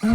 Hey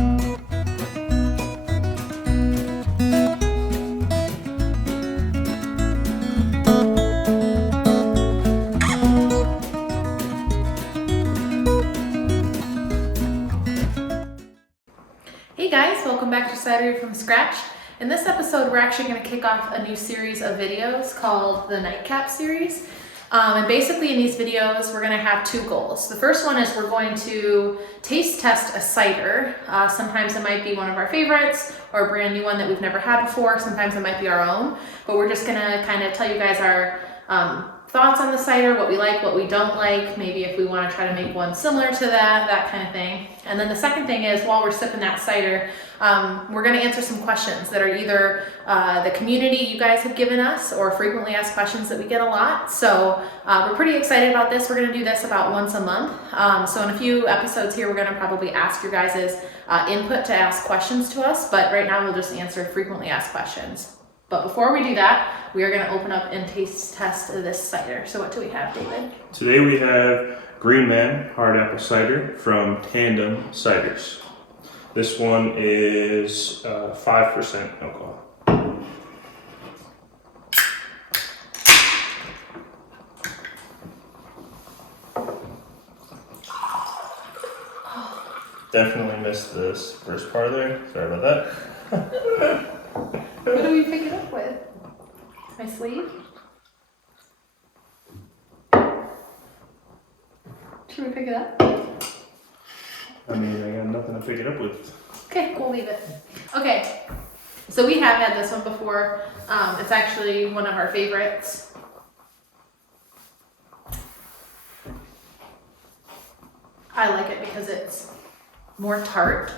guys, welcome back to Cidery from scratch. In this episode, we're actually going to kick off a new series of videos called the Nightcap series. And basically in these videos, we're going to have two goals. The first one is we're going to taste test a cider. Sometimes it might be one of our favorites or a brand new one that we've never had before. Sometimes it might be our own, but we're just going to kind of tell you guys our thoughts on the cider, what we like, what we don't like, maybe if we want to try to make one similar to that kind of thing. And then the second thing is, while we're sipping that cider, we're going to answer some questions that are either the community you guys have given us or frequently asked questions that we get a lot. So we're pretty excited about this. We're going to do this about once a month. So in a few episodes here, we're going to probably ask your guys' input to ask questions to us, but right now we'll just answer frequently asked questions. But before we do that, we are going to open up and taste test this cider. So what do we have, David? Today we have Greenman hard apple cider from Tandem Ciders. This one is 5% alcohol. Definitely missed this first part there. Sorry about that. What do we pick it up with? My sleeve? Should we pick it up? I mean, I got nothing to pick it up with. Okay, we'll leave it. Okay, so we have had this one before. It's actually one of our favorites. I like it because it's more tart.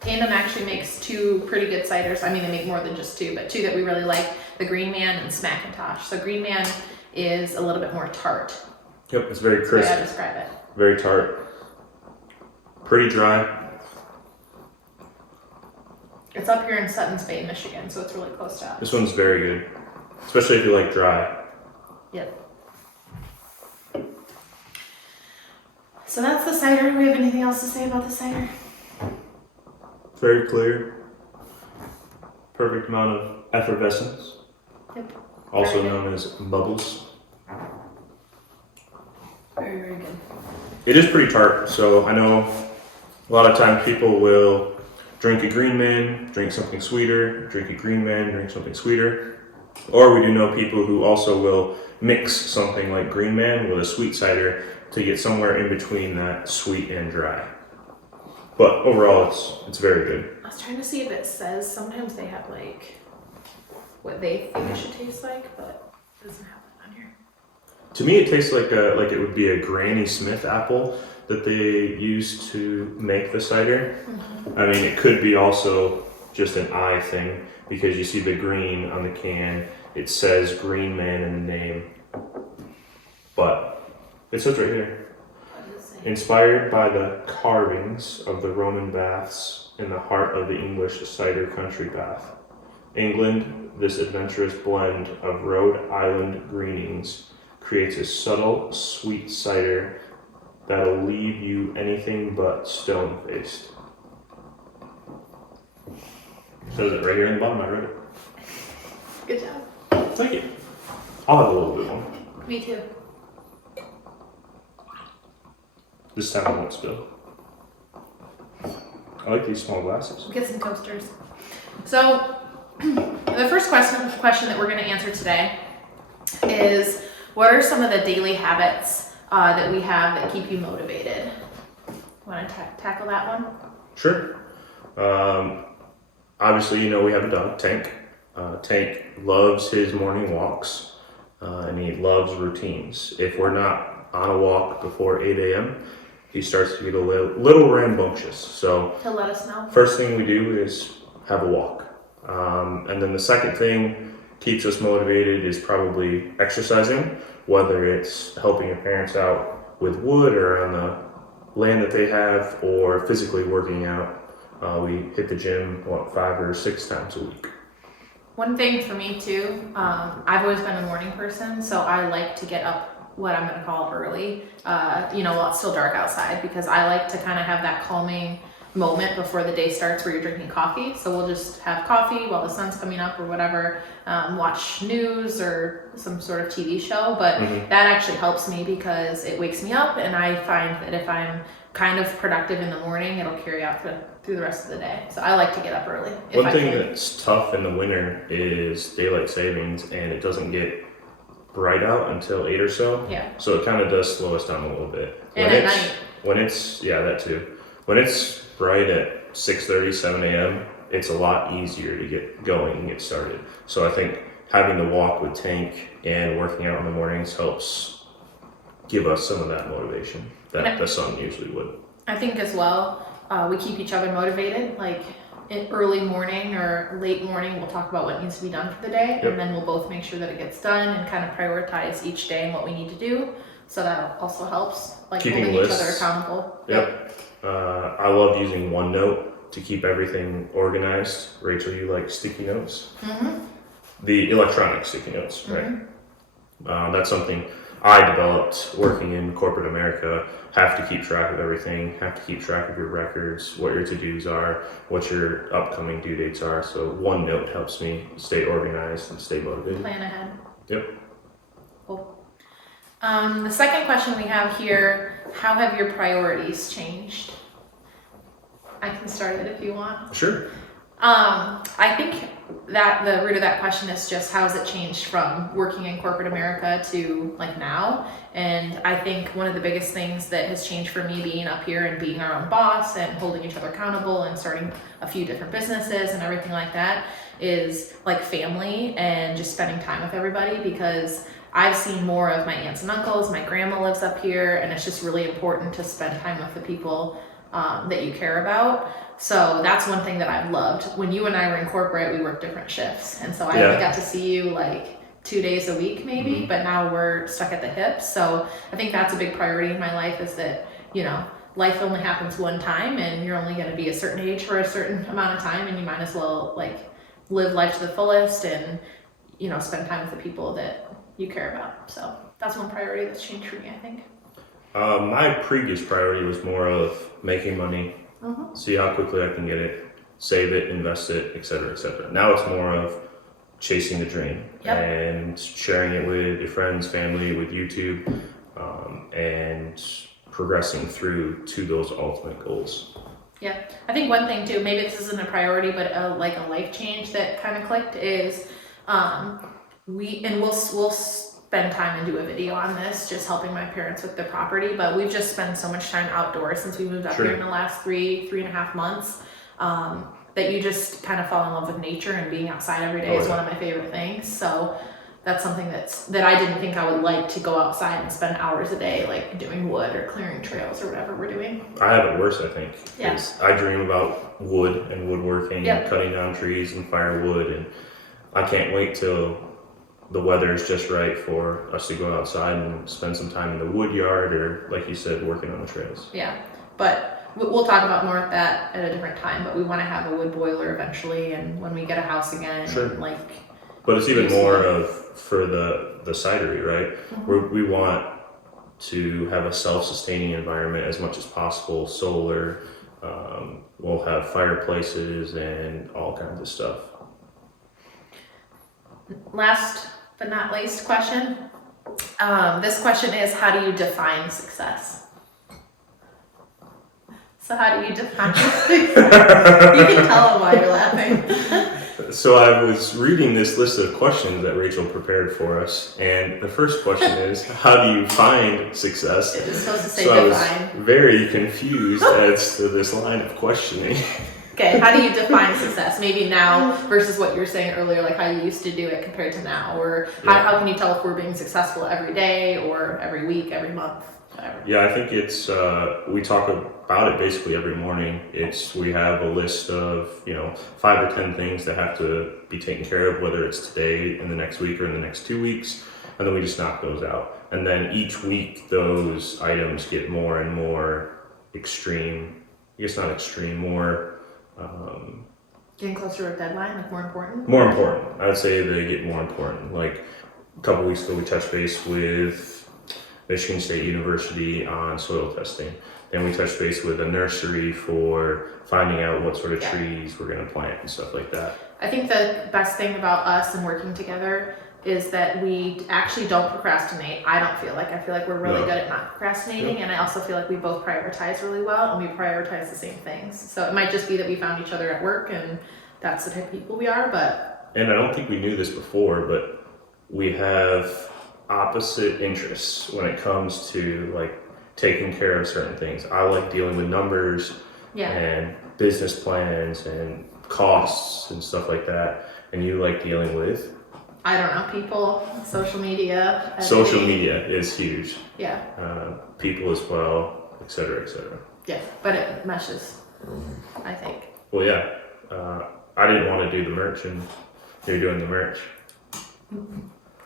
Tandem actually makes two pretty good ciders. I mean, they make more than just two, but two that we really like, the Greenman and Smackintosh. So Greenman is a little bit more tart. Yep, it's very crisp. That's the way I describe it. Very tart. Pretty dry. It's up here in Suttons Bay, Michigan, so it's really close to us. This one's very good, especially if you like dry. Yep. So that's the cider. Do we have anything else to say about the cider? Very clear. Perfect amount of effervescence. Yep. Also known as bubbles. Very, very good. It is pretty tart, so I know a lot of times people will drink a Greenman, drink something sweeter, drink a Greenman, drink something sweeter. Or we do know people who also will mix something like Greenman with a sweet cider to get somewhere in between that sweet and dry. But overall, it's very good. I was trying to see if it says, sometimes they have like what they think it should taste like, but it doesn't have that on here. To me, it tastes like it would be a Granny Smith apple that they use to make the cider. Mm-hmm. I mean, it could be also just an eye thing because you see the green on the can. It says Greenman in the name, but it says right here. Inspired by the carvings of the Roman baths in the heart of the English cider country bath, England, this adventurous blend of Rhode Island greenings creates a subtle, sweet cider that'll leave you anything but stone-faced. Says it right here in the bottom, I read it. Good job. Thank you. I'll have a little bit more. Me too. This time I won't spill. I like these small glasses. We'll get some coasters. So the first question that we're going to answer today is, what are some of the daily habits that we have that keep you motivated? Want to tackle that one? Sure. Obviously, you know we have a dog, Tank. Tank loves his morning walks, and he loves routines. If we're not on a walk before 8 a.m., he starts to get a little rambunctious. So to let us know. First thing we do is have a walk. And then the second thing keeps us motivated is probably exercising, whether it's helping your parents out with wood or on the land that they have, or physically working out. We hit the gym, 5 or 6 times a week. One thing for me too, I've always been a morning person, so I like to get up what I'm going to call early, while it's still dark outside, because I like to kind of have that calming moment before the day starts where you're drinking coffee. So we'll just have coffee while the sun's coming up or whatever, watch news or some sort of TV show. But that actually helps me because it wakes me up, and I find that if I'm kind of productive in the morning, it'll carry out through the rest of the day. So I like to get up early. One thing that's tough in the winter is daylight savings, and it doesn't get bright out until 8 or so. Yeah. So it kind of does slow us down a little bit. And at night. When it's, that too. When it's bright at 6:30, 7 a.m., it's a lot easier to get going and get started. So I think having the walk with Tank and working out in the mornings helps give us some of that motivation that the sun usually would. I think as well, we keep each other motivated. Like in early morning or late morning, we'll talk about what needs to be done for the day, and then we'll both make sure that it gets done and kind of prioritize each day and what we need to do. So that also helps, like Keeping holding lists. each other accountable. Yep. I love using OneNote to keep everything organized. Rachel, you like sticky notes? The electronic sticky notes, right? That's something I developed working in corporate America. Have to keep track of everything, have to keep track of your records, what your to-dos are, what your upcoming due dates are. So OneNote helps me stay organized and stay motivated. Plan ahead. Yep. Cool. The second question we have here, how have your priorities changed? I can start it if you want. Sure. I think that the root of that question is just how has it changed from working in corporate America to like now. And I think one of the biggest things that has changed for me being up here and being our own boss and holding each other accountable and starting a few different businesses and everything like that is like family and just spending time with everybody, because I've seen more of my aunts and uncles. My grandma lives up here, and it's just really important to spend time with the people that you care about. So that's one thing that I've loved. When you and I were in corporate, we worked different shifts. And so I only got to see you like 2 days a week maybe, but now we're stuck at the hip. So I think that's a big priority in my life, is that, you know, life only happens one time, and you're only going to be a certain age for a certain amount of time, and you might as well like live life to the fullest and, you know, spend time with the people that you care about. So that's one priority that's changed for me, I think. My previous priority was more of making money, see how quickly I can get it, save it, invest it, etc., etc. Now it's more of chasing the dream and sharing it with your friends, family, with YouTube, and progressing through to those ultimate goals. Yeah, I think one thing too, maybe this isn't a priority, but like a life change that kind of clicked is we'll spend time and do a video on this, just helping my parents with the property, but we've just spent so much time outdoors since we moved up here in the last three and a half months, that you just kind of fall in love with nature, and being outside every day is one of my favorite things. So that's something that I didn't think I would like, to go outside and spend hours a day like doing wood or clearing trails or whatever we're doing. I have it worse, I think. I dream about wood and woodworking and cutting down trees and firewood, and I can't wait till the weather is just right for us to go outside and spend some time in the wood yard, or like you said, working on the trails. Yeah, but we'll talk about more of that at a different time, but we want to have a wood boiler eventually, and when we get a house again, and but it's even more of for the cidery, right? We want to have a self-sustaining environment as much as possible. Solar, we'll have fireplaces and all kinds of stuff. Last but not least question. This question is, how do you define success? So how do you define success? You can tell them why you're laughing. So I was reading this list of questions that Rachel prepared for us, and the first question is, how do you find success? It is supposed to say so define. I was very confused as to this line of questioning. Okay, how do you define success? Maybe now versus what you were saying earlier, like how you used to do it compared to now, or how can you tell if we're being successful every day or every week, every month, whatever? Yeah, I think it's, we talk about it basically every morning. We have a list of, 5 or 10 things that have to be taken care of, whether it's today, in the next week, or in the next 2 weeks, and then we just knock those out. And then each week, those items get more and more extreme. I guess not extreme, more... getting closer to a deadline, like more important? More important. I would say they get more important. Like a couple weeks ago, we touched base with Michigan State University on soil testing. Then we touched base with a nursery for finding out what sort of Yeah. trees we're going to plant and stuff like that. I think the best thing about us and working together is that we actually don't procrastinate. I feel like we're really No. good at not procrastinating, and I also feel like we both prioritize really well, and we prioritize the same things. So it might just be that we found each other at work, and that's the type of people we are, but... And I don't think we knew this before, but we have opposite interests when it comes to like taking care of certain things. I like dealing with numbers and business plans and costs and stuff like that, and you like dealing with... I don't know, people, social media. Social editing. media is huge. Yeah. People as well, et cetera, et cetera. Yeah, but it meshes, I think. Well, yeah. I didn't want to do the merch, and you're doing the merch.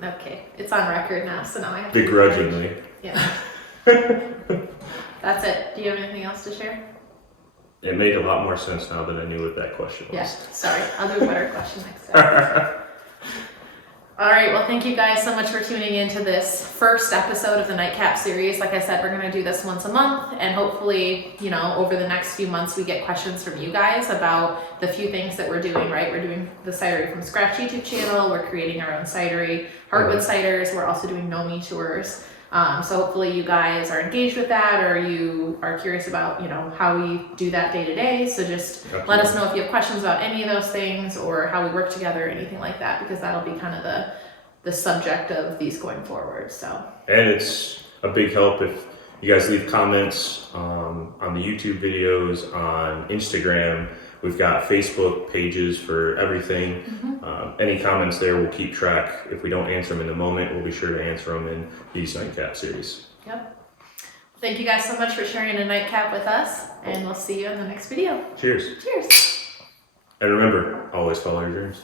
Okay, it's on record now, so now I have to... Begrudgingly. Yeah. That's it. Do you have anything else to share? It made a lot more sense now that I knew what that question was. Yeah, sorry. I'll do a better question next time. All right, well, thank you guys so much for tuning into this first episode of the Nightcap series. Like I said, we're going to do this once a month, and hopefully, you know, over the next few months, we get questions from you guys about the few things that we're doing, right? We're doing the Cidery from Scratch YouTube channel. We're creating our own cidery, Heartwood Ciders. We're also doing No-Me tours. So hopefully you guys are engaged with that, or you are curious about, you know, how we do that day to day. So just let us know if you have questions about any of those things, or how we work together, or anything like that, because that'll be kind of the subject of these going forward. So. And it's a big help if you guys leave comments on the YouTube videos, on Instagram. We've got Facebook pages for everything. Any comments there, we'll keep track. If we don't answer them in the moment, we'll be sure to answer them in these Nightcap series. Yep. Thank you guys so much for sharing a nightcap with us, and we'll see you in the next video. Cheers. Cheers. And remember, always follow your dreams.